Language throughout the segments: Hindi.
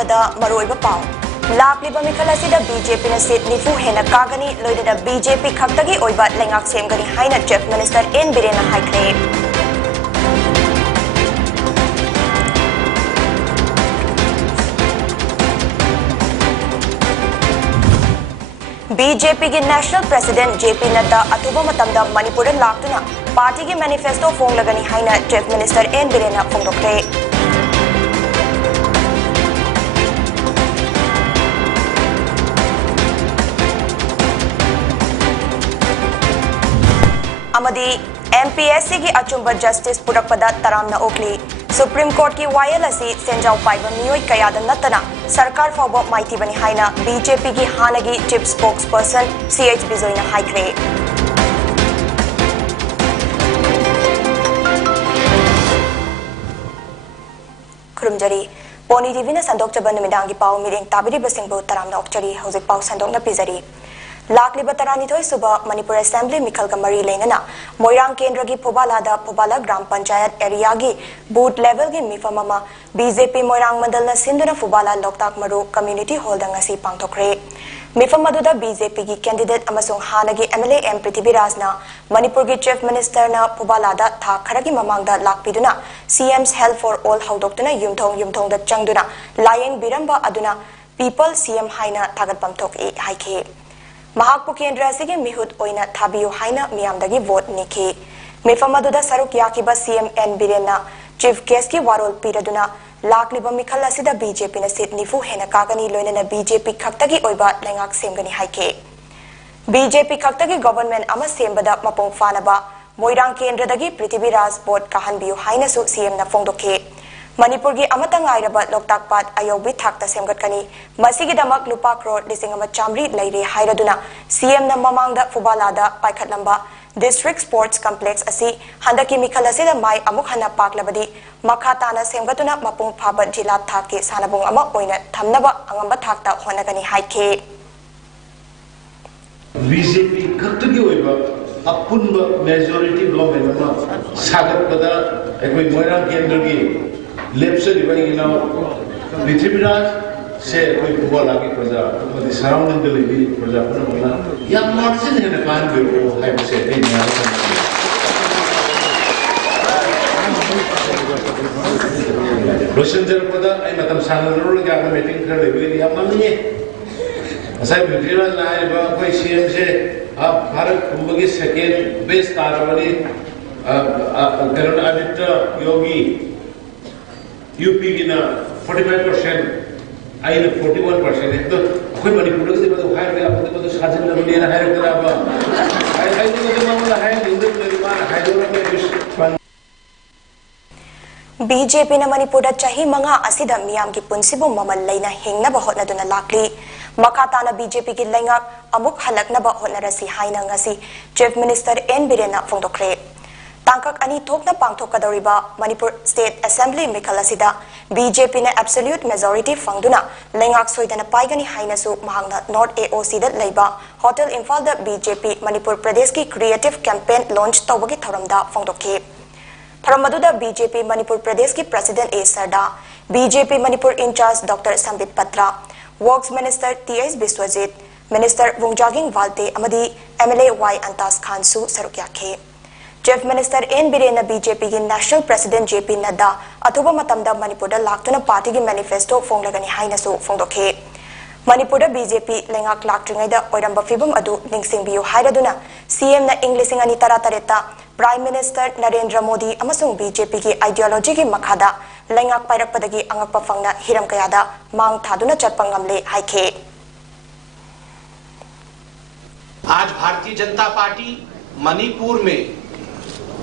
ꯍꯥꯏꯕꯗ ꯃꯔꯨꯑꯣꯏꯕ ꯄꯥꯎ ꯂꯥꯛꯂꯤꯕ ꯃꯤꯈꯜ ꯑꯁꯤꯗ BJP ꯅ ꯁꯤꯠ 90 ꯍꯦꯟꯅ ꯀꯥꯒꯅꯤ ꯂꯣꯏꯅꯅ BJP ꯈꯛꯇꯒꯤ ꯑꯣꯏꯕ ꯂꯩꯉꯥꯛ ꯁꯦꯝꯒꯅꯤ ꯍꯥꯏꯅ ꯆꯤꯐ ꯃꯤꯅꯤꯁꯇꯔ N Birena ꯍꯥꯏꯈ꯭ꯔꯦ BJP की नेशनल प्रेसिडेंट JP नड्डा अथुबा मतमदा मणिपुर लाक्तुना पार्टी की मैनिफेस्टो फोंगलगनी हाइना चीफ मिनिस्टर N Birena फोंदोक्रे अमदी MPSC की अचुंबा जस्टिस पुरकपदा तरामना ओखली सुप्रीम कोर्ट की वायल असी सेंजाव पाइबा मियोय कयादा नत्तना सरकार फावबो माइतीबनी हाइना BJP की हानगी चीफ स्पोक्स पर्सन CH बिजोयना हाइख्रे खुरुमजरी पोनी टीवी ने संदोकचबा नुमिदांगी पाव मिरेंग ताबिरी बसिंगबो तरामना ओक्चरी हौजिक पाव संदोकना पिजरी लाखलिबा तरानिथोय सुबह मणिपुर असेंबली मिखल का मरी लेना मोइरांग केंद्र की फोबालादा फोबाला ग्राम पंचायत एरिया की बूथ लेवल की मिफम BJP मोइरांग मंडल न सिंधुना फोबाला लोकताक मरु कम्युनिटी हॉल दंगसी पांगथोखरे मिफम अदुदा BJP की कैंडिडेट अमसुंग हानगी MLA M पृथ्वीराज न मणिपुर की चीफ मिनिस्टर न फोबालादा था खरगी ममांगदा लाखपिदुना CM's हेल्थ फॉर ऑल हौदोक्तुना युमथोंग द चंगदुना लायेंग बिरंबा अदुना पीपल CM हाइना थागतपम थोकए हाइखे महाकपु केंद्र असिगे मिहुत ओइना थाबियो हाइना मियामदगी वोट निखि मिफम अदुदा सरुक याकिबा CM N Birena chief guest की वारोल पीरदुना लाखलिबा मिखल असिदा BJP न सीट 90 हेना कागनी लोइना BJP खक्तगी ओइबा लेंगाक सेमगनी हाइखे BJP खक्तगी गवर्नमेंट अमा सेमबदा मपोंग फानबा मोइरांग केंद्रदगी पृथ्वीराज बोर्ड काहनबियो हाइनासु CM न फोंदोखे मणिपुर की अमतंग आइरबा लोकताक पाट अयोबी थाक्ता सेमगतकनी मसिगिदमक लुपा करोड़ 1,500 लैरे हाइरदुना CM न ममांगदा फुबालादा पाइखतलंबा डिस्ट्रिक्ट स्पोर्ट्स कॉम्प्लेक्स असि हंदकी मिखल असिदा माइ अमुक हना पाकलबदी मखा ताना सेमगतुना मपुंग फाबा जिला थाक के सानबुंग अमा ओइना थमनबा अंगंबा थाक्ता होनगनी हाइखे BJP खत्तगी ओइबा अपुनबा मेजॉरिटी गवर्नमेंट अमा सागतपदा एकोइ मोइरांग केंद्र की लेप्सर इबाई नाउ पृथ्वीराज से कोई फुटबॉल आगे प्रजा मधि सराउंडिंग के लिए प्रजा पर बोला या मार्जिन है ना कान भी वो है से नहीं ना रोशन जर पदा आई मतलब सानल रोड के आगे मीटिंग कर ले भी या मान लीजिए ऐसा पृथ्वीराज ना है बा कोई CM से आप भारत कुंभ की सेकेंड बेस्ट तारावली करण आदित्य योगी UP की ना 45% आई ना 41% है तो कोई मणिपुर के दिमाग में हायर गया अपने को तो साजन लग लिया हायर करा बा आई तो मामला है हिंदू निर्माण हाइड्रोला में विश्व BJP न मणिपुर चाही मंगा असिदा मियाम की पुंसिबु ममल लेना हिंगनब होटनदुना लाक्ली मखाताना BJP की लेंगाक अमुक हलकनब होटनरसी हाइना ngasi chief minister N Birena फोंदोखरे तांकक अनि थोकना पांगथोकदौरिबा मणिपुर स्टेट असेंबली मिखल असिदा BJP ने एब्सोल्यूट मेजॉरिटी फंगदुना लेंगाक सोइदना पाइगनी हाइनसु महांगना नॉर्थ AOC द लेबा होटल इंफाल द BJP मणिपुर प्रदेश की क्रिएटिव कैंपेन लॉन्च तौबगी थौरमदा फोंदोखे थौरमदुदा BJP मणिपुर प्रदेश की प्रेसिडेंट A सरदा BJP Manipur in charge doctor Sambit Patra works minister TS Biswajit minister Vungzagin वाल्ते अमदी MLA Y अंतास खानसु सरुक्याखे chief minister N Birena BJP की नेशनल प्रेसिडेंट JP नड्डा अथुबा मतमदा मणिपुर लाक्तुना पार्टी की मैनिफेस्टो फोंगलगनी हाइनसु फोंदोखे मणिपुर BJP लेंगाक लाक्ट्रिंगैदा ओइरंबा फिबम अदु निंगसिंगबियो हाइरदुना CM न इंग्लिसिंग अनि तरातरेता प्राइम मिनिस्टर नरेंद्र मोदी अमसुंग BJP की आइडियोलॉजी की मखादा लेंगाक पाइरकपदगी अंगकपा फंगना हिरम कयादा मांग थादुना चटपा ngamle हाइखे आज भारतीय जनता पार्टी मणिपुर में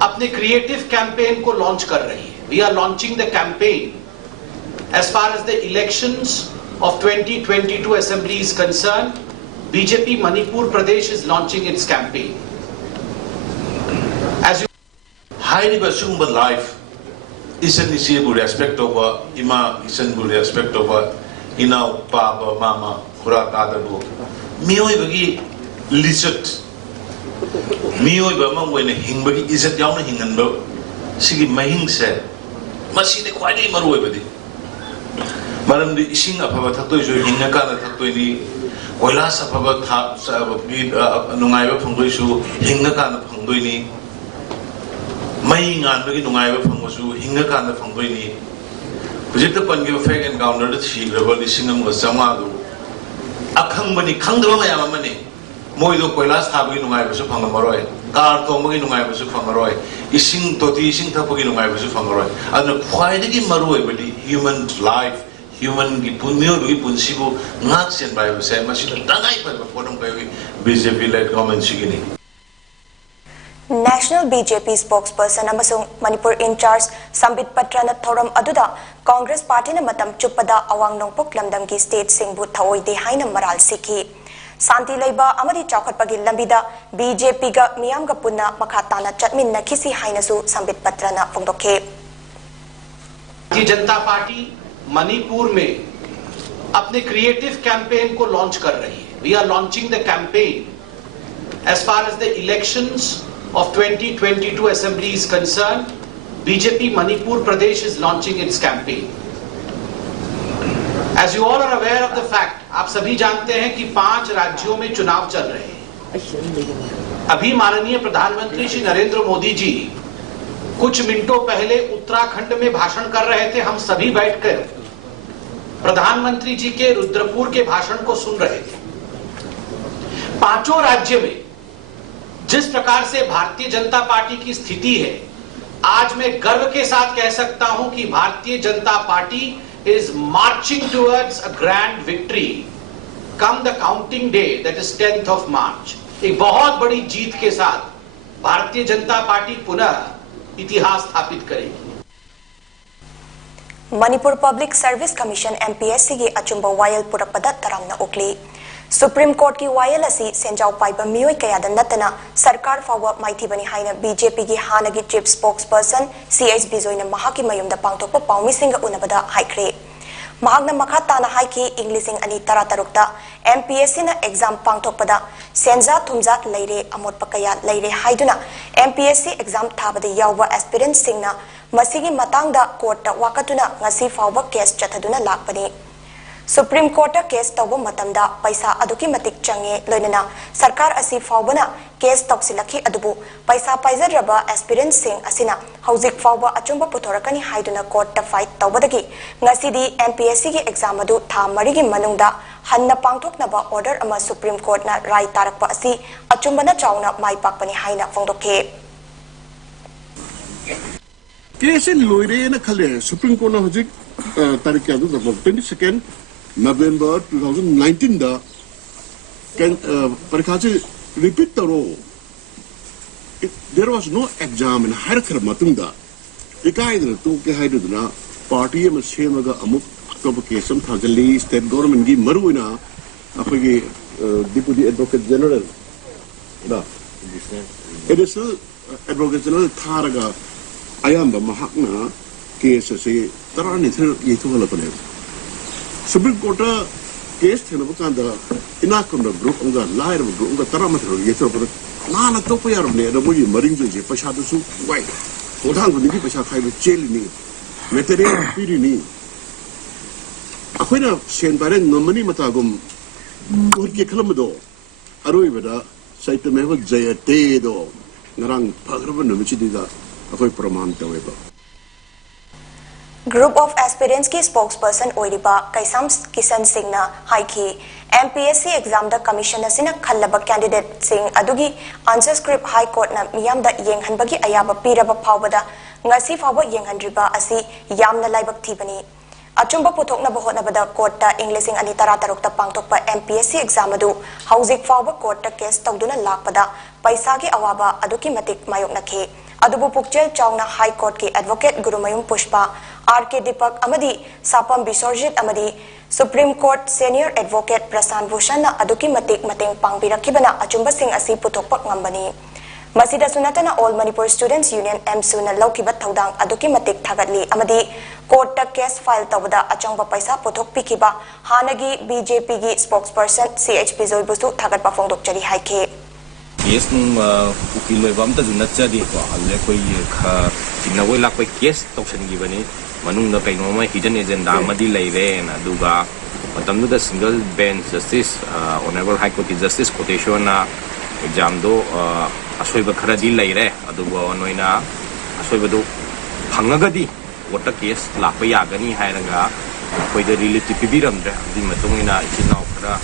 अपने क्रिएटिव कैंपेन को लॉन्च कर रही है we are launching the campaign as far as the elections of 2022 assembly is concern BJP Manipur Pradesh is launching its campaign as you highly बसुंग लाइफ इसन इसीबु रेस्पेक्ट ओवर इमा इसन बु रेस्पेक्ट ओवर इनाउ पापा मामा खुरा तादबु मियोइबगी लिचट मियोइबा मंगोइने हिंगबगी इज्जत याउना हिंगनबो सिगी महिंग से मसीने ख्वाइदे मरुइबदी मरमदि इसिंग अफबा थक्तोय जो हिंगा काना थक्तोय नि कोइलास अफबा था बी नुंगाइबा फंगोय सु हिंगा काना फंगोय नि मई nganbagi nungai phangsu hinga kana phangoi ni project pangi fake encounter the chi rebel singam ga chama du akhang bani khangdwa ma yama mani moi do koilas thabagi nungai basu phangamaroi car tombagi nungai basu phangaroi ising toti ising thapagi nungai basu phangaroi adna khwaidagi maroi bali human life human gi punyo gi punsibu ngak sen bai se masi tangai pa podong bai BJP led government sigini National BJP spokesperson amasung Manipur in charge Sambit Patrana Thoram aduda Congress Party na matam chupada awang nongpok lamdam gi state singbu thawoi de haina maral sikhi Santi leiba amadi chawkhatpagi lambida BJP ga miyam ga punna makhatana chatmin na khisi haina su Sambit Patrana phongdokhe Bharatiya Janata party Manipur में अपने क्रिएटिव कैंपेन को लॉन्च कर रही है we are launching the campaign as far as the elections of 2022 assembly is concerned. BJP Manipur Pradesh is launching its campaign. As you all are aware of the fact, आप सभी जानते हैं कि 5 राज्यों में चुनाव चल रहे हैं। अभी माननीय प्रधानमंत्री श्री नरेंद्र मोदी जी कुछ मिनटों पहले उत्तराखंड में भाषण कर रहे थे। हम सभी बैठकर प्रधानमंत्री जी के रुद्रपुर के भाषण को सुन रहे थे। 5 राज्य में जिस प्रकार से भारतीय जनता पार्टी की स्थिति है, आज मैं गर्व के साथ कह सकता हूं कि Bharatiya Janata party is marching towards a grand victory come the counting day that is 10th of March। एक बहुत बड़ी जीत के साथ भारतीय जनता पार्टी पुनः इतिहास स्थापित करेगी। Manipur public service commission MPSC की अचुंबा वायल पुरपदा तरामना उकली सुप्रीम कोर्ट की वायल असी सेंजाव पाइबा मियोय कयादा नतना सरकार फावा माइथीबनी हाइना BJP की हानगी चीफ स्पोक्सपर्सन CH बिजोयना महाकी मयुमदा पांगथोकपा पाउमिसिंगा उनबदा हाइख्रे महागना मखा ताना हाइकी इंग्लिशिंग अनि तरा तरुकता MPSC ना एग्जाम पांगथोकपदा सेंजा थुमजा लैरे अमोट पकया लैरे हाइदुना MPSC एग्जाम थाबदा यावबा एस्पिरेंट्स सिंगना मसिगी मतांगदा कोर्ट वाकतुना ngasi फावा केस चथदुना लाकपनी सुप्रीम कोर्ट केस तब मतमदा पैसा अदुकी मतिक चंगे लोइनना सरकार असी फावबना केस तौसिलखी अदुबु पैसा पाइजरबा एस्पिरेंट्स सिंग असिना हौजिक फावबा अचुंबा पुथोरकनी हाइदुना कोर्ट फाइट तौबदगी ngasidi MPSC की एग्जाम अदु था मरिगी मनुंगदा हन्ना पांगथोकनबा ऑर्डर अमा सुप्रीम कोर्ट ना राय तारकपा असी अचुंबना चाउना माइपाकपनी हाइना फोंदोके केस लोइरे ना खले सुप्रीम कोर्ट ना हौजिक तारीख अदु 22 November 2019 da परीक्षा से रिपीट तरो there was no exam in हर खर मतुंगा इकाइदन तो के हाइदुना पार्टी में सेमगा अमुक अक्टोबर केसम थाजली स्टेट गवर्नमेंट की मरुना अखोगी डिप्टी एडवोकेट जनरल दा एडिशनल एडवोकेट जनरल थारगा अयाम्बा महकना केस से तरानी थे ये तो हला पने सुप्रीम कोर्ट केस थे ना बकांदा इनाकम ग्रुप उनका लायर ग्रुप उनका तरह मत ये तो पर नाना तो पे यार ने मुझे मरिंग जो पैसा तो सु वाई होधांग को निकी पैसा खाई चेल नहीं मेटेरियल पीरी नहीं अखोइना सेन बारे नमनी मतागुम और के खलम दो अरोई बदा साइट में वो जयते दो नरंग फगरब नमिचिदिदा अखोई प्रमाण तवेबा ग्रुप ऑफ एस्पिरेंट्स की स्पोक्सपर्सन ओइरिबा कैसाम किशन सिंह ना हाइकी MPSC एग्जाम द कमीशन असिना खल्लबा कैंडिडेट सिंह अदुगी आंसर स्क्रिप्ट हाई कोर्ट ना मियाम द येंगहनबगी अयाबा पीरबा फावबदा ngasi फावबा येंगहनरिबा असि यामना लाइबक थीबनी अचुंबा पुथोकनबा होतनबदा कोर्ट ता इंग्लिशिंग अनि तरा तरुकता पांगथोकपा MPSC एग्जाम अदु हौजिक फावबा कोर्ट ता केस तौदुना लाकपदा पैसा की अवाबा अदुकी मतिक मायोकनखे अदुबु पुक्चेल चावना हाई कोर्ट की एडवोकेट गुरुमयुम पुष्पा RK दीपक अमदी Sapam बिसोरजित अमदी supreme court senior advocate Prashant Bhushan ना अदुकी मतिक मतेंग पांगबिरखिबना अचुंबा सिंह असि पुथोकपक ngambani masida sunatana all manipur students union MSU na laukiba thodang aduki matik thagatli amadi court ta case file tawda achangba paisa puthok pikiba hanagi BJP gi spokesperson CH Bijoy busu thagat pa phongdok chari haike case उकिल लोइबा अमता जुनत जादी को अल्ले कोई खा चिन्ना वो लाख कोई केस तौसनगी बनी manungda kainoma hidden agenda amadi leire na aduga matamda single bench justice honorable high court justice quotation na exam do asoiba kharadi leire aduga noina asoiba do phangagadi wata case lakpa yagani hairaga koida relative pibiramdre di matungina ichinaw khara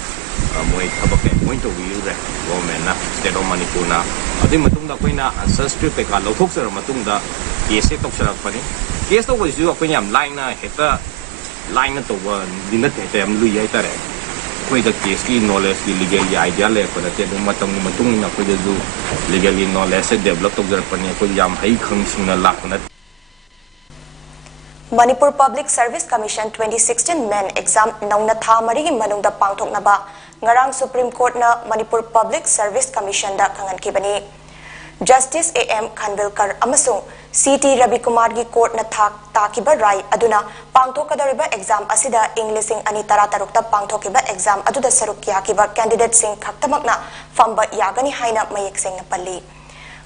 moi thabak point of view re government na state of Manipur na adi matungda koina ancestry pe ka lothok sar matungda case tok sarak pani case to was you koina am line na heta line to dinat heta am lu yai tare koida case ki knowledge ki legal idea le ko te dum matungina koida du legal knowledge develop tok sarak pani ko yam hai khang singna lakna Manipur Public Service Commission 2016 men exam nauna tha marigi manungda pangthoknaba ngarang Supreme Court na Manipur Public Service Commission da khangan kibani Justice AM Khanvilkar amasung CT Ravi Kumar gi court na thak takiba rai aduna pangthokadariba exam asida English ani tara tarukta pangthokiba exam aduda saruk yakiba candidate sing khaktamakna famba yagani haina mayek sing na palli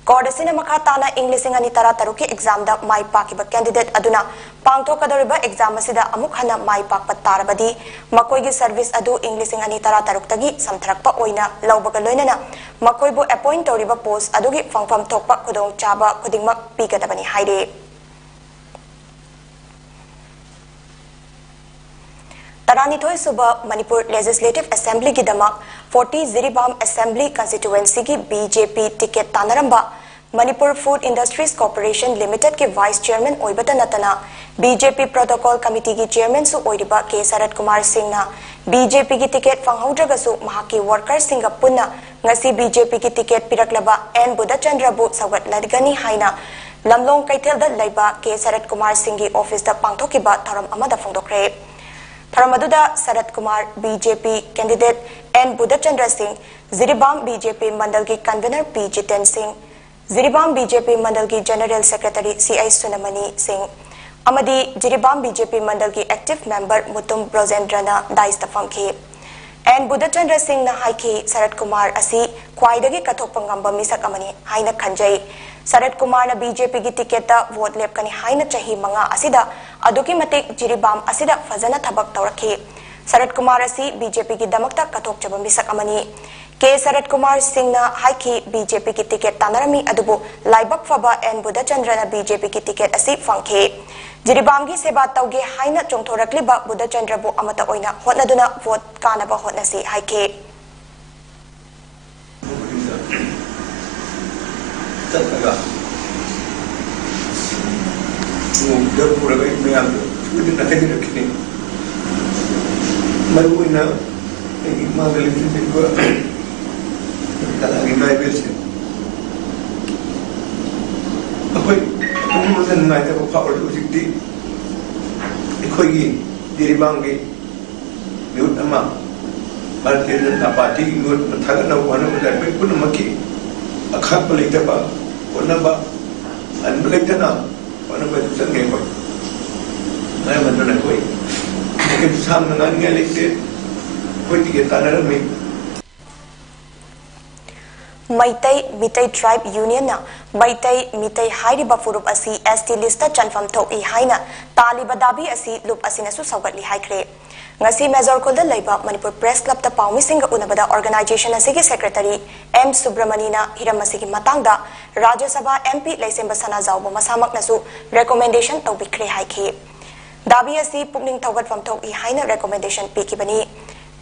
Court asina makhatana English ani tara taruki exam da mai pakiba candidate aduna pangthokadariba exam asida amuk hana mai pakpa tarabadi makoigi service adu English ani tara taruktagi samtharakpa oina lawbaga loinana makoibu appoint toriba post adugi fangfam thokpa khudong chaba khudingmak pigadabani haire Taranithoi suba Manipur Legislative Assembly ki damak 40 Ziribam Assembly constituency ki BJP ticket tanaramba Manipur Food Industries Corporation Limited ke Vice Chairman oibata natana BJP Protocol Committee ki Chairman su oiriba K Sarat Kumar Singh na BJP ki ticket fanghaudragasu mahaki worker singa punna ngasi BJP ki ticket piraklaba N Budachandra bu sagat ladgani haina lamlong kaithel da laiba K Sarat Kumar Singh ki office da pangthokiba tharam amada phongdokre Tharamadhuda Sarat Kumar BJP candidate N Budachandra Singh Ziribam BJP Mandal ki convener P Jiten Singh Ziribam BJP Mandal ki General Secretary CI Sunamani Singh Amadi Ziribam BJP Mandal ki active member Mutum Brozendrana Daista Famki N Budachandra Singh na haiki Sarat Kumar asi khwaidagi kathokpa ngamba misak amani haina khanjai Sarat Kumar na BJP ki ticket ta vote lepkani haina chahi manga asida aduki matik Ziribam asida fazana thabak tawrakhi Sarat Kumar asi BJP ki damakta kathok chaba misak amani K Sarat Kumar Singh na haiki BJP ki ticket tanarami adubu laibak faba N Budachandra na BJP ki ticket asi fangkhi Ziribam gi seba tawge haina chongthorakliba Budachandra bu amata oina hotnaduna vote kanaba hotnasi haiki Tataga Mungkin pura baik meang Sudah nak jadi nak kini Malu ina Ini magal itu juga Tak lagi mai bersih Apa ini mungkin mai tak kau orang itu Ikut ini diri bangki Miut nama Parti dan parti miut Mentara nak mana mana pun maki Akak balik apa? Pernah ba? An balik tanah. Pernah ba tu sangat apa? Saya mana nak koi? Mungkin sam dengan ngelik deh. Koi tiga tanah ramai. Mitai Tribe Union na Mitai Hairiba Furup asi ST lista chanfam thok I haina Talibadabi asi lup asina su sawgatli haikre ngasi Major Kolda laiba Manipur Press Club ta paumi singa unabada organization asigi secretary M Subramani na hiramasi ki matangda Rajya Sabha MP Laisemba Sana Zawbo masamak nasu recommendation tawbikre haiki dabi asi pukning thawgat fam thok I haina recommendation pikibani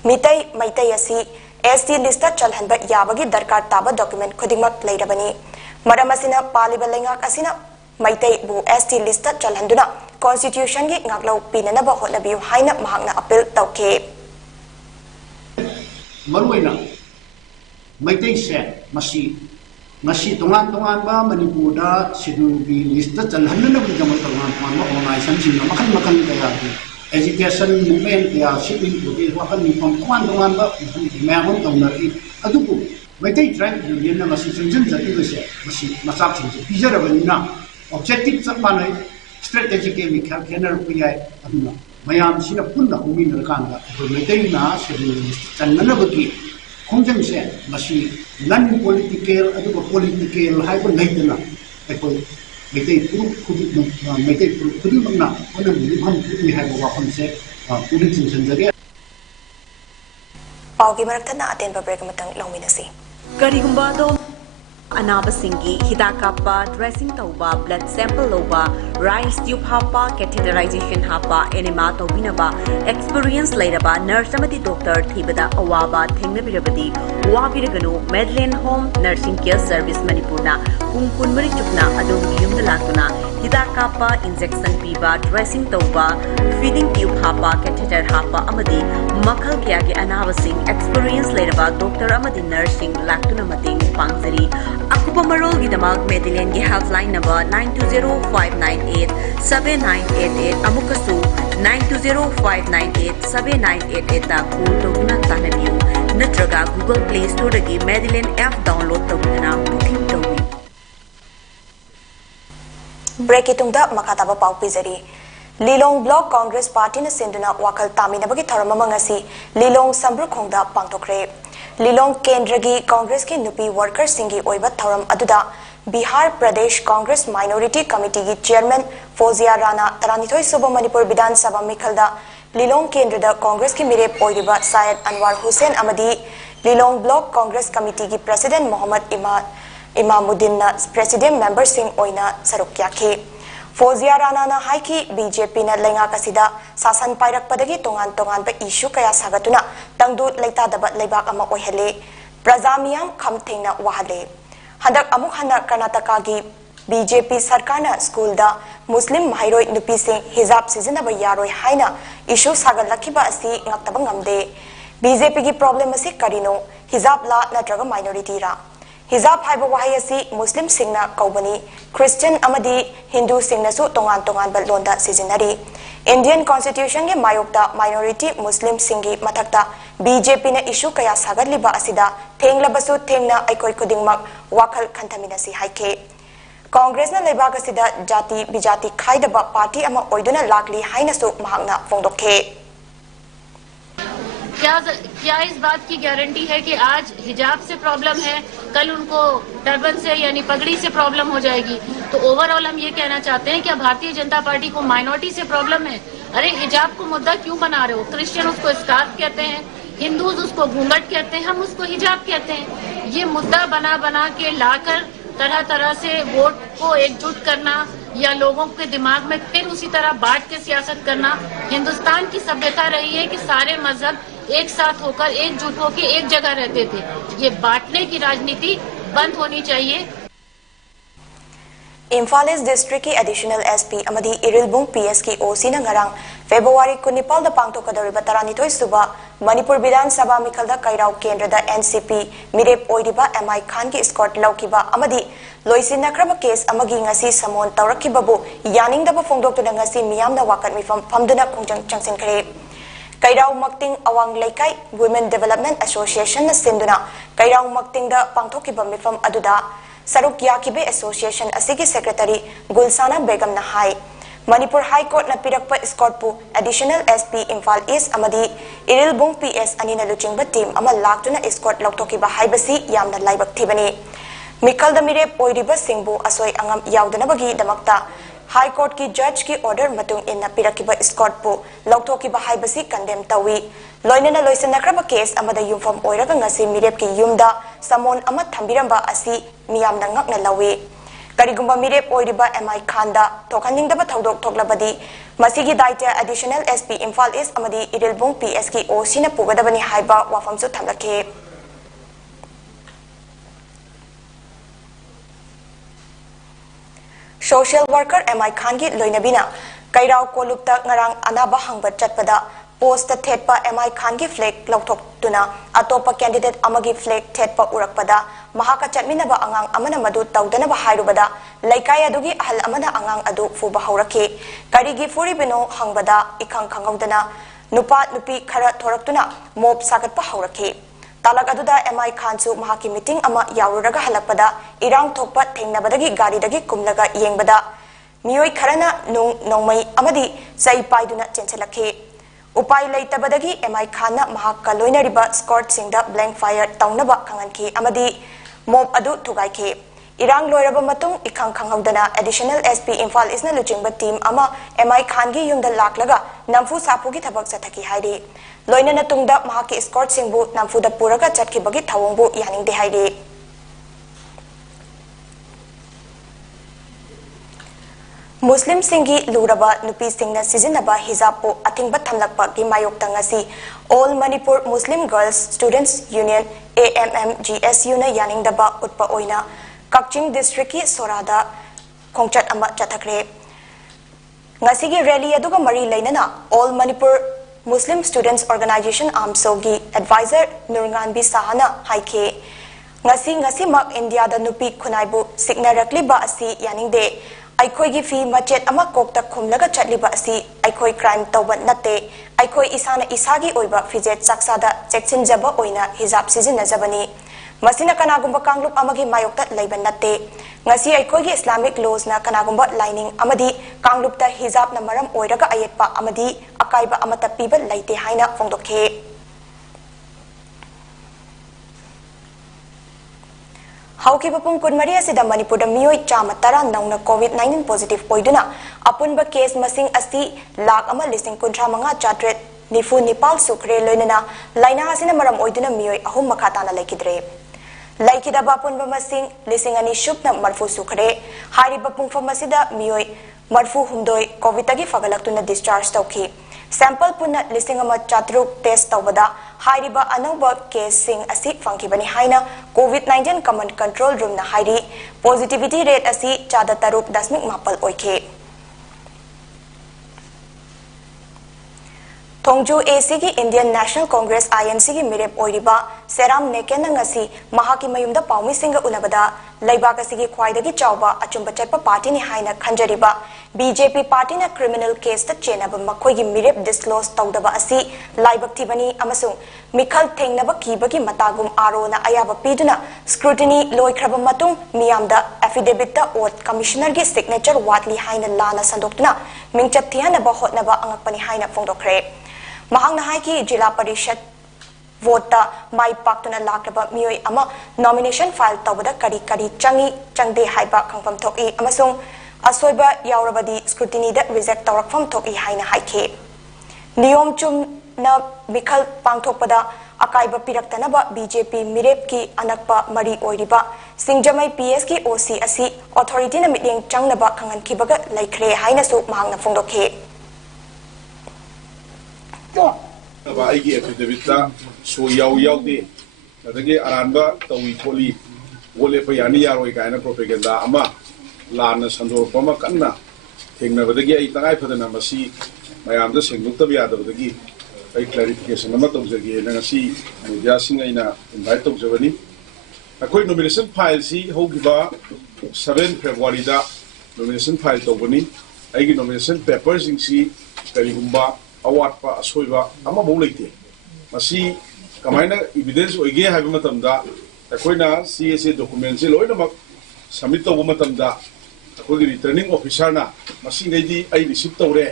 Mitai asi ST lista chalhanba yabagi darkar taba document khudingmak leirabani maram asina paliba lengak asina Maitai bu ST lista chalhanduna constitution gi ngaklau pinanaba hotnabiu haina mahakna appeal tawke maruina Maitai se masi tongan ba Manipur da sidul bi lista chalhanduna bi jamal tongan ba organization sing makan kaya education movement ya shipping to be wakan ni tongan ba memang tongnari aduku Maitai Tribe Union na masi junjun jati bese masi masak sing bijarabani objective sapmanai strategic mi khakenar piyai aduna mayam sina punna humin rakanga Maitai na sidul channa bagi khongjang se masi non political aduba political hai ko naidana ekoi Maitai Puruk Khudimangna Honam Limham Puri Haiba Wafamse Puri Chinsanjage. Paugi Maraktana Atenba Bregamatang Lominasi. Karigumbado Anabasingi, Hidakapa, dressing tauba, blood sample loba, rice tube hapa, catheterization hapa, enema tobinaba, experience laidaba, nurse amati doctor thibada awaba, thengnabirabadi, wabiraganu, Medlin Home Nursing Care Service Manipurna, Kungkun Marichukna, Adum Yumdalatuna, Hidakapa, injection piba, dressing tauba, feeding tube hapa, catheter hapa, amadi, Makal Kiagi Anabasing, experience laidaba, doctor amadi nursing, laktuna mating, pangzari. Akupa Marol Gidamag Medellin gi helpline number 920-598-7988 Amukasu 920-598-7988 ta call tawna tanabiu natraga Google Play Store dagi Medellin app download tawna booking tawi Break itungda makataba pau pizari Lilong Block Congress Party na senduna wakal taminabagi tharamama ngasi Lilong Sambru Khongda pangtokre Lilong Kendragi Congress ki Nupi Workers Singi Oiba Tharam Aduda Bihar Pradesh Congress Minority Committee ki Chairman Fozia Rana Taranithoi Suba Manipur Vidhan Sabha Mikhalda Lilong Kendrada Congress ki Mirep Oiriba Syed Anwar Hussain Amadi Lilong Block Congress Committee ki President Muhammad Imamuddin na President Member Singh Oina Saruk Yakhi Fozia Rana na haiki BJP na lenga kasida sasan pairak padagi tongan ba issue kaya sagatuna tangdu leita dabat leibak ama oihale Prazamiyam kamtheng na wahale Handak amuk hana Karnataka gi BJP sarkar na school da Muslim mahairoi nupi sing hijab sizinaba yaroi haina issue sagatlakiba asi ngaktaba ngamde BJP gi problem asi karino hijab la natraga minority ra Hijab haiba wahai asi Muslim singna kaubani Christian amadi Hindu singna su tongan ba londa sizinari Indian Constitution ge mayokta minority Muslim singi mathakta BJP na issue kaya sagatliba asida thenglabasu thengna aikoi khudingmak wakhal khantamina si haike Congress na lebak asida jati bijati khaidaba party ama oiduna lakli haina su mahakna fongdokhe क्या इस बात की गारंटी है कि आज हिजाब से प्रॉब्लम है कल उनको टर्बन से यानी पगड़ी से प्रॉब्लम हो जाएगी तो ओवरऑल हम ये कहना चाहते हैं कि भारतीय जनता पार्टी को माइनॉरिटी से प्रॉब्लम है अरे हिजाब को मुद्दा क्यों बना रहे हो क्रिश्चियन उसको स्कार्फ कहते हैं हिंदूज उसको घूंघट कहते हैं हम उसको हिजाब कहते हैं ये मुद्दा बना के लाकर तरह तरह से वोट को एकजुट करना या लोगों के दिमाग में फिर उसी तरह बांट के सियासत करना हिंदुस्तान की सभ्यता रही है कि सारे मजहब एक साथ होकर एकजुट होकर एक जगह रहते थे ये बांटने की राजनीति बंद होनी चाहिए Imphal East District की Additional SP amadi Irilbung PS की OC na ngarang February 19 da pangtokadoriba 32 suba Manipur Vidhan Sabha Mikhalda Kairau Kendra da NCP Mirep Oiriba MI Khan ki escort laukiba amadi loisinakraba case amagi ngasi samon tawrakibabu yaningdaba phongdoktuna ngasi miyamna wakat mifam famduna khongjang changsinkhare Kairau Makting Awang Laikai Women Development Association na sinduna Kairau Makting da pangthokiba mifam aduda Saruk Yakibe Association asigi Secretary Gulsana Begum na hai Manipur High Court na pirakpa escort pu Additional SP Imphal East amadi Irilbung PS anina luchingba team ama laktuna escort lauktokiba haibasi yamna laibak thibani Mikal da Mirep Oiriba Singbu asoi angam yaudana damakta High Court ki judge ki order matung inna pirakiba escort pu lauktokiba haibasi condemn tawi loinana loisanakraba case amada yumfam oiraga ngasi Mirep ki yumda samon ama thambiramba asi miyamna ngakna lawi Karigumba Mirep Oiriba MI Khanda Tokhaningdaba Thodok Toklabadi Masigi Daita Additional SP Imphal East amadi Irilbung PS ki OC na pugadabani haiba wafamsu thamlakhe Social worker MI Khan ki loinabina Kairau Kolukta ngarang anaba hangba chatpada post thetpa MI Khan ki flag lauthok tuna atopa candidate amagi flag thetpa urakpada mahaka chatminaba angang amana madu tawdana ba hairubada laikai adugi ahal amana angang adu fuba haurake karigi furi bino hangbada ikhang khangawdana nupa nupi khara thoraktuna mob sagatpa haurake talak aduda MI Khan su mahaki meeting ama yaururaga halakpada irang thokpa thengnabadagi gari dagi kumlaga yengbada miyoi kharana nongmai amadi sai paiduna chenchalakhe upai leitabadagi MI Khan na mahakka loinariba escort singda blank fire taunaba khanganki amadi mob adu thugaikhe Irang loiraba matung ikhang khanghaudana additional SP Imphal Eastna luchingba team ama MI Khan gi yumda laklaga namfu sapu gi thabak sathaki hairi loinana tungda mahaki escort singbu namfu da puraga chatkibagi thawongbu yaningde hairi Muslim singi luraba nupi singna sizinaba hijab atingba thamlakpa gi mayokta ngasi All Manipur Muslim Girls Students Union AMMGSU na yaningdaba utpa oina Kakching District ki Sorada Khongchat ama chathakre ngasi gi rally aduga mari lainana All Manipur Muslim Students Organization AMSO gi advisor Nurngan bi Sahana haike ngasi mak India da nupi khunaibu signarakli ba asi yaningde Aikoi gi fi machet ama kokta khumlaga chatliba asi aikoi crime tawba natte aikoi isana isagi oiba fijet saksada chekchin jaba oina hijab sizina jabani masina kanagumba kanglup amagi mayokta leiban natte ngasi aikoi gi Islamic laws na kanagumba lining amadi kanglup ta hijab na maram oiraga ayetpa amadi akaiba amata piba leite haina fongdokhe Haukiba pung kunmari asida Manipur da miyoi chama tara nauna COVID-19 positive oiduna apunba case masing asi lakh ama lising kuntra manga chatret nifu nipal sukre loinana laina asina maram oiduna miyoi ahum makhatana laikidre laikidaba apunba masing lising ani shupna marfu sukre hariba pungfa masida miyoi marfu humdoi COVID agi fagalaktuna discharge tawki sample punna lising ama chatruk test tawbada Hairiba anauba case sing asi fangkibani haina COVID-19 command control room na hairi positivity rate asi chada taruk dasmik mapal oike Thongju AC ki Indian National Congress INC ki mirep oiriba Seram Nekena ngasi mahaki mayumda paumi singa unabada laibak asigi khwaidagi chawba achumba chatpa party ni haina khanjariba BJP party na criminal case ta chenaba makhoi gi mirep disclose tawdaba asi laibak thibani amasung mikhal thengnaba kibagi matagum aro na ayaba piduna scrutiny loikraba matung miyamda affidavit ta oath commissioner gi signature watli haina lana sandoktuna mingchat thianaba hotnaba angakpani haina fongdokre mahangna haiki jila parishad vote mai paktuna lakraba miyoi ama nomination file tawbada kari changde haiba khangpam thoki amasung asoiba yaurabadi scrutiny da reject tawrakfam thoki haina haike niyom chum na mikhal pangthokpada akaiba piraktanaba BJP mirep ki anakpa mari oiriba singjamai PS ki OC asi authority na mitleng changnaba khangan kibaga laikre haina su mahangna fongdokhe ba aigi affidavit ta so yaw de adagi aranba tawi tholi wole pa yani yaroi kaina propaganda ama lana sandor pama kanna thengna badagi ai tangai phadana masi mayam da sengduk ta biya da badagi ai clarification ama tawjagi na ngasi media sing aina invite tawjabani akoi nomination file si hogiba 7 February da nomination file tawbani aigi nomination papers sing si karigumba award pa asoiba ama bawleite masi kamaina evidence oige haiba matamda akoina CSA document se loina mak submit tawba matamda akoi returning officer na masi ngai ai receipt tawre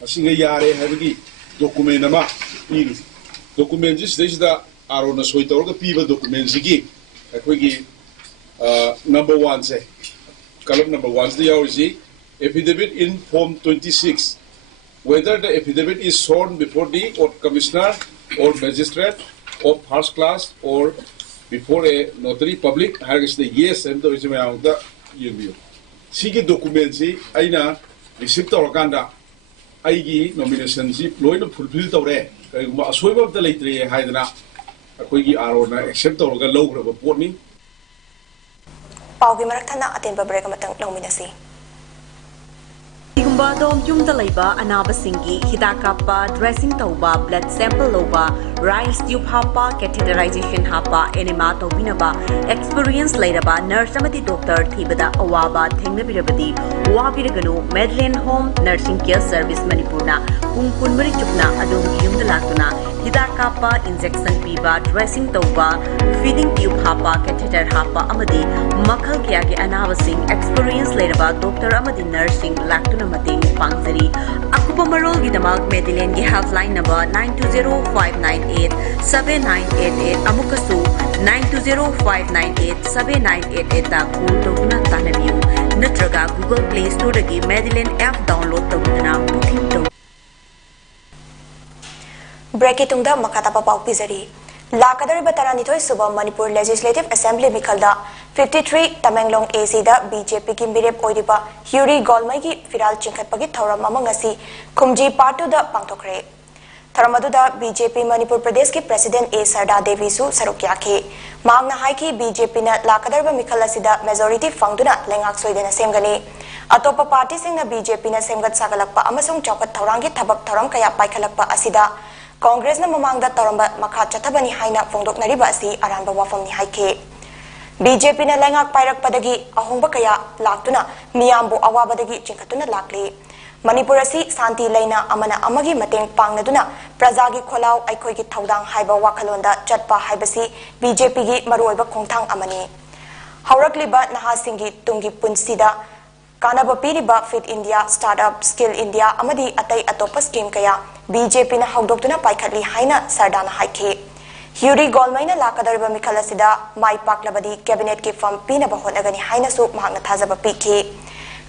masi ngai yare haibagi document ama iri document is da arona soi tawra piba document sigi akoi gi number 1 se column number 1 the yawi affidavit in form 26 whether the affidavit is sworn before the commissioner or magistrate of first class or before a notary public has the yes and the resume of the union. Sigi documents aina receipt or kanda aigi nomination si loin fulfill tawre kaiguma asoiba of the late haidana akoigi arona accept or ga low grab poni paugi maraktana atenba break amatang nominasi Dom yumda laiba anabasingi hidakapa dressing tauba blood sample loba rice tube hapa catheterization hapa enema tobinaba experience lairaba nurse amati doctor thibada awaba thengnabirabadi wabiraganu Medline Home Nursing Care Service Manipurna pung kunmari chukna adom yumda laktuna hidak kapa injection piba dressing tauba feeding tube hapa catheter hapa amadi makhal kya ge anabasing experience leraba doctor amadi nursing laktuna mating pangzari akuba marol gi damak medicine gi helpline number 9205987988 amukasu 9205987988 ta call tawna tanabiu natraga Google Play Store dagi Medicine app download tawna booking taw break तुंगदा मकाता पाउ पिजरी लाकदर बतारानिथोय सुबह मणिपुर लेजिस्लेटिव असेंबली मिखलदा 53 तमेंगलोंग एसी दा बीजेपी की मिरेप ओइरिबा ह्यूरी गोलमई की फिराल चिंखतपगी थौरम अमंगसी खुमजी पार्टू दा पांगथोखरे थरमदुदा बीजेपी मणिपुर प्रदेश की प्रेसिडेंट ए सरदा देवी सु सरुक याखे मांगना हाई की बीजेपी ना लाकदर मिखल असिदा मेजॉरिटी फंगदुना लेंगाक सोइदेना सेमगनी अतोप पार्टी सिंगना बीजेपी ना सेमगत सागलकपा अमसुंग चौकत थौरांगी थबक थौरम कया पाइखलकपा असिदा कांग्रेस ममांगदा तौरंबा मखा चथबनी हाइना फोंदोकनरिबा असि अरानबा वाफमनी हाइखे बीजेपी ना लेंगाक पाइरकपदगी अहोंबा कया लाक्तुना मियामबु अवाबदगी चिंखतुना लाक्ले मणिपुर असि शांति लेना अमना अमगी मतेंग पांगनदुना प्रजागी खोलाव अखोइगी थौदांग हाइबा वाखलोंदा चटपा हाइबसी बीजेपी गी मरुओइबा खोंथांग अमनी हौरकलिबा नहासिंगी तुंगी पुंसीदा कानबा पीरिबा fit India startup skill India अमदी अतई अतोप स्कीम कया बीजेपी ना हौदोक्तुना पाइखटली हाइना सरदाना हाइखे ह्यूरी गोलमैना लाकदरबा मिखल असिदा माइ पाकलबदी कैबिनेट की फर्म पीनबा होनगनी हाइनासु महांगना थाजबा पीखे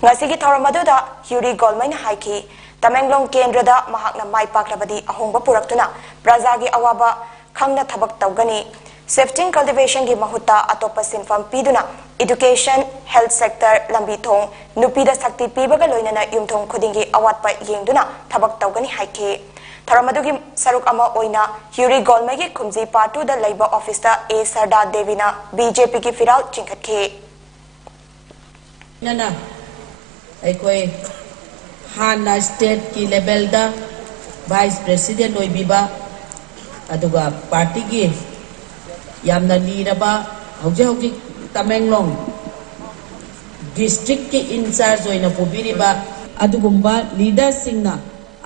ngasi thoram aduda ह्यूरी गोलमैना हाइखे तमेंगलोंग केंद्रदा महांगना माइ पाकलबदी अहोंबा पुरक्तुना प्रजागी अवाबा खंगना थबक तौगनी सेफ्टिंग कल्टिवेशन की महुता अतोप सिंफम पीदुना एजुकेशन हेल्थ सेक्टर लंबी थोंग नुपीदा शक्ति पीबगा लोइनना युमथोंग खुदिंगी अवातपा येंगदुना थबक तौगनी हाइखे थरमदुगी सरुक अमा ओइना ह्यूरी गोलमैगी खुमजी पार्टू दा लेबा ऑफिसता ए सरदा देवीना बीजेपी की फिराल चिंखतखे नना अखोई हाना स्टेट की लेवल दा वाइस प्रेसिडेंट ओइबिबा अदुगा पार्टी की यामना लीरबा हौजे हौजे तमेंगलोंग डिस्ट्रिक्ट के इंचार्ज ओइना पुबिरिबा अदुगुंबा लीडर सिंगना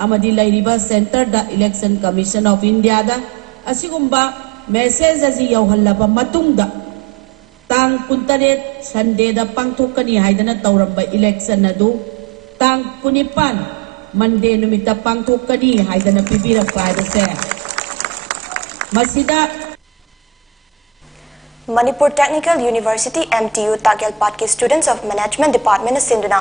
अमदी लैरिबा सेंटर दा इलेक्शन कमीशन ऑफ इंडिया दा असिगुंबा मेसेज अजी यौहल्लबा मतुंगदा तांग कुंतरेट संडे दा पांगथोकनी हाइदना तौरंबा इलेक्शन अदु तांग कुनिपान मंडे नुमिता पांगथोकनी हाइदना पिबिरक पाइबसे मसिदा मणिपुर टेक्निकल यूनिवर्सिटी MTU तागेलपाट के स्टूडेंट्स ऑफ मैनेजमेंट डिपार्टमेंट सिंधुना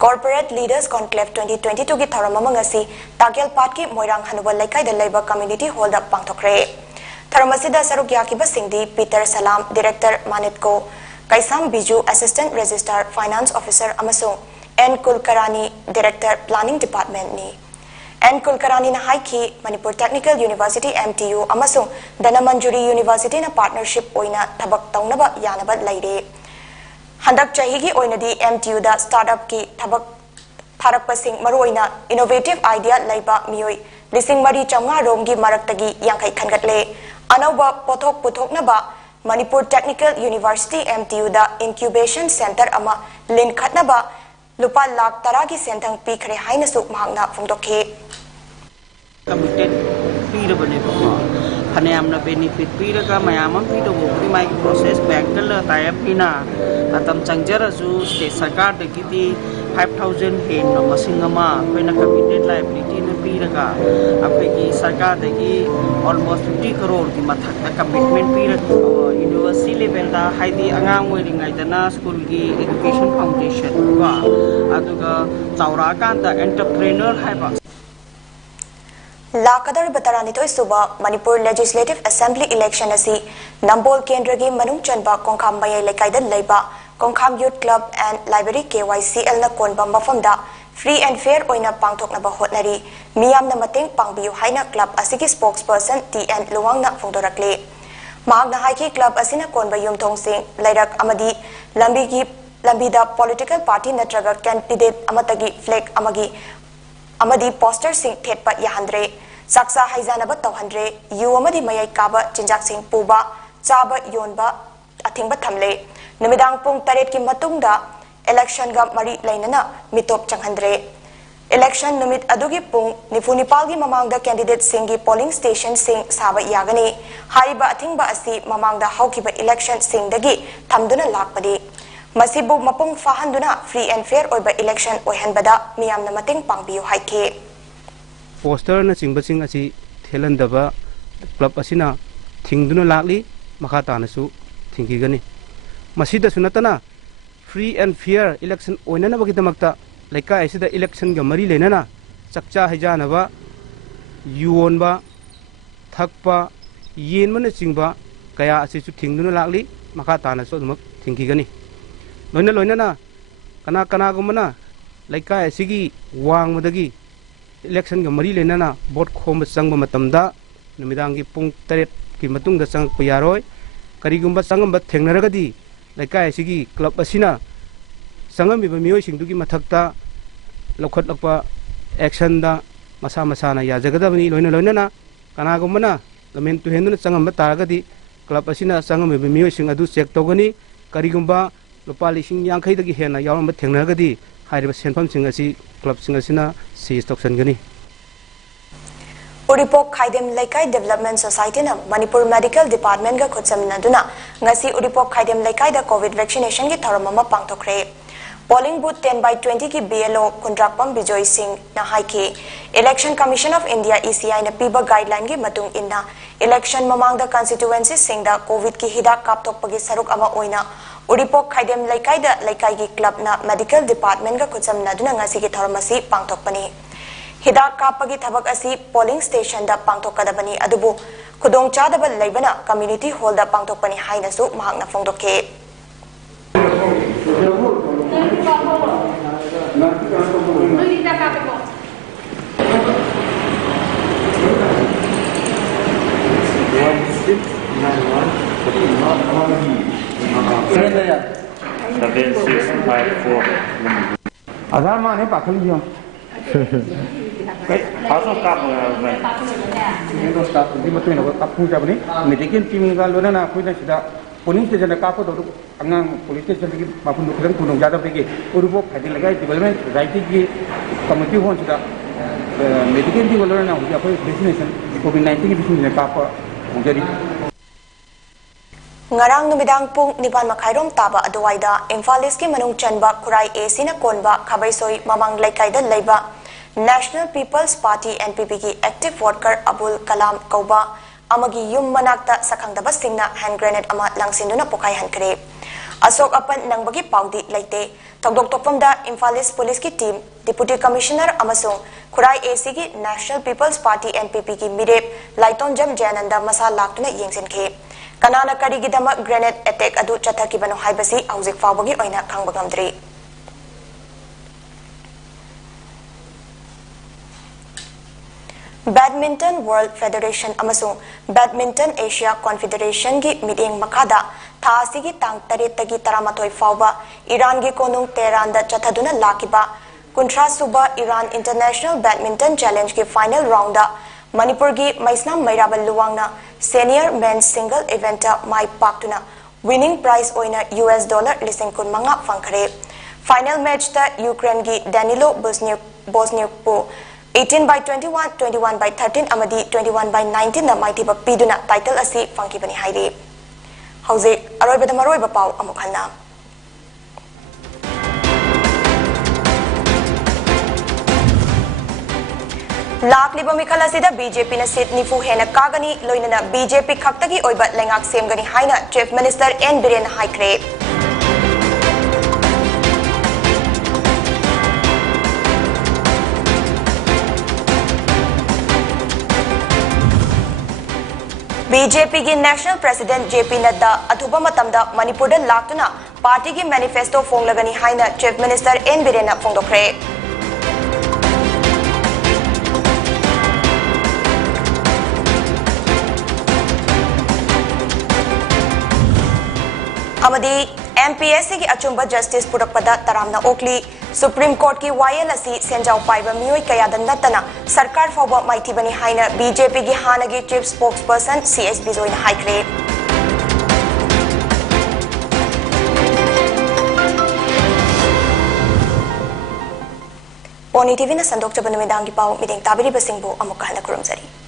कॉर्पोरेट लीडर्स कॉन्क्लेव 2022 की थौरम अमंगसी तागेलपाट की मोइरांग हनुबा लेकाइदा लेबा कम्युनिटी हॉल दा पांगथोखरे थौरम असिदा सरुक याकिबा सिंगदी पीटर सलाम डायरेक्टर मानिटको Kaisam Biju assistant registrar finance officer अमसुंग N Kulkarni director planning department नि एन कुलकरानी ना हाइखी मणिपुर टेक्निकल यूनिवर्सिटी MTU अमसुंग धनमंजुरी यूनिवर्सिटी ना पार्टनरशिप ओइना थबक तौनबा यानबा लैरे हंदक चाहिगी ओइनदी MTU दा स्टार्टअप की थबक थारकपसिंग मरुओइना इनोवेटिव आइडिया लैबा मियोई लिसिंग मरी चंगा रोमगी मरक्तगी यांखै खनगतले अनौबा पोथोक पुथोकनबा मणिपुर टेक्निकल यूनिवर्सिटी MTU दा इंक्यूबेशन सेंटर अमा लिनखतनबा लुपा लाख 10 की सेंथंग पीखरे हाइनसु महांगना फोंदोखे कमिटेड पीरबने फनेयामना बेनिफिट पीरगा मयाम पीदबो माइ प्रोसेस बैंकल टाइप पिना अतम चंगजरजु स्टेट सरकार दगिदी 5000 हेन मसिंगमा पेना कमिटेड लायबिलिटी न पीरगा अफेगी सरकार दगी ऑलमोस्ट 50 करोड़ की मथक कमिटमेंट पीरगा यूनिवर्सिटी लेवल दा हाइदी अंगांग ओइरिंगाइदना स्कूल की एजुकेशन फाउंडेशन वा अदुगा चौरा कांदा एंटरप्रेन्योर हाइबा लाकदर बतारानिथोय सुबह मणिपुर लेजिस्लेटिव असेंबली इलेक्शन असी नंबोल केंद्र की मनुंग चनबा कोंखाम मयै लेकाइदा लेबा Konkham youth club and library KYCL ना कोनबा मफमदा फ्री एंड फेयर ओइना पांगथोकनबा होटनरी मियामना मतेंग पांगबियु हाइना क्लब असिगी स्पोक्सपर्सन TN लुवांगना फोंदोरकले मागना हाइकी क्लब असिना कोनबा युमथोंग सिंह लैरक अमदी लंबीदा पॉलिटिकल पार्टी नत्रगा कैंडिडेट अमतगी फ्लैग अमदी पोस्टर सिंह थेटपा याहंद्रे सक्सा हाइजानबा तौहंद्रे यू अमदी मयै काबा चिंजाक सिंह पुबा चाबा योनबा अथिंगबा थमले नुमिदांग पुंग 8 की मतुंगदा इलेक्शन गा मरी लैनना मितोप चंगहंद्रे Election numit adugi pung nifunipalgi mamangda candidate singi polling station sing saba yagani hariba athingba asi mamangda haukiba election singdagi thamduna lakpadi masibu mapung fahanduna free and fair oiba election oihanbada miyamna mateng pangbiyu haike poster na sing asi thelandaba club asina thingduna lakli makata nasu thingigani masida sunatana free and fair election oinana bagidamakta laika aisida election ga mari lenana chakcha hijanaba yuonba thakpa yenmana chingba kaya asisu thingduna lakli makata nasu dumak thingigani loina kana gumana laika asigi wangmadagi election ga mari lenana vote khomba changba matamda numidangi pung 8 ki matungda changpa yaroi karigumba changamba thengnaragadi laika asigi club asina sangambiba miyoi singdugi mathakta lokhat lakpa action da masa na yajagadabani loina kanagumana lamen tu henduna changamba taragadi club asina sangambiba miyoi sing adu check togani karigumba lupa lising yangkai dagi hena yawang bathengnaragadi hairiba senpham sing asi club sing asina seize toksangani Uripok Khaidem Laikai Development Society na Manipur Medical Department ga khutsamnaduna ngasi Uripok Khaidem Laikai da COVID vaccination gi tharamama pangthokre polling booth 10/20 ki BLO Kundrakpam Bijoy Singh na haiki Election Commission of India ECI na piba guideline gi matung inna election mamangda constituency singda COVID ki hidak kapthokpagi saruk ama oina Uripok Khaidem Laikai da Laikai gi club na medical department ga khutsamnaduna ngasi gi tharamasi pangthokpani Hidak kapagi thabak asi polling station da pangthokadabani adubu khudong chadaba leibana community hall da pangthokpani hainasu mahakna phongdoke Ada mana pakal dia? Pasok kap ni. Ini dos kap. Di betul ni kap pun jawab ni. Medikin tim kalau na aku dah sudah polling station kap tu angang police station lagi maupun dokter pun jada pergi. Urupok hadi lagai development right ki committee pun sudah medikin di kalau na dia apa vaccination COVID-19 ki vaccination kap jadi. Ngarang numidang pung nipan makhairom taba aduwaida Imphal East ki manung chanba Kurai A sina konba Khabaisoi mamang Laikai da leiba National People's Party NPP ki active worker Abul Kalam Kauba amagi yum manakta sakhangdaba singna hand grenade ama langsinduna pokai hankre Asok apan nangbagi paudi laite togdok tokpamda Imphal East Police ki team Deputy Commissioner amasung Kurai AC ki National People's Party NPP ki mirep Laiton Jam Jananda masa laktuna yengsinke Kanana karigidama grenade attack adu chathakibano haibasi hauzik fawagi oina khangbagamdri Badminton World Federation amasung Badminton Asia Confederation gi meeting makada thasi gi tang 8 tagi 13 fawba Iran gi konung Tehran da chathaduna lakiba kuntra suba Iran International Badminton Challenge gi final round da Manipur gi Maisnam Mairabal Luwangna senior men's single event mai paktuna winning prize oina US dollar lising kun manga fangkhare final match ta Ukraine gi Danilo Bosniuk po 18/21 21/13 amadi 21/19 na maitiba piduna title asi fangkibani hairi hauze aroibada maroiba pau amukhanna Lakliba mikhala sida BJP na seat nifu hena kagani loinana BJP khaktagi oiba lengak semgani haina Chief Minister N Biren haikre BJP ki National President JP Nadda athuba matamda Manipur da laktuna party ki manifesto fonglagani haina Chief Minister N Biren phongdokre amadi MPSC ki achumba justice purakpada taramna okli Supreme Court ki YL asi senjau paiba miyoi kayada natana sarkar fawba maithibani haina BJP ki hanagi chief spokesperson CS Bijoyna haikre Pony TV na sandok jaba numidangi pau mideng tabiri basingbo amuk kahana kurumzari.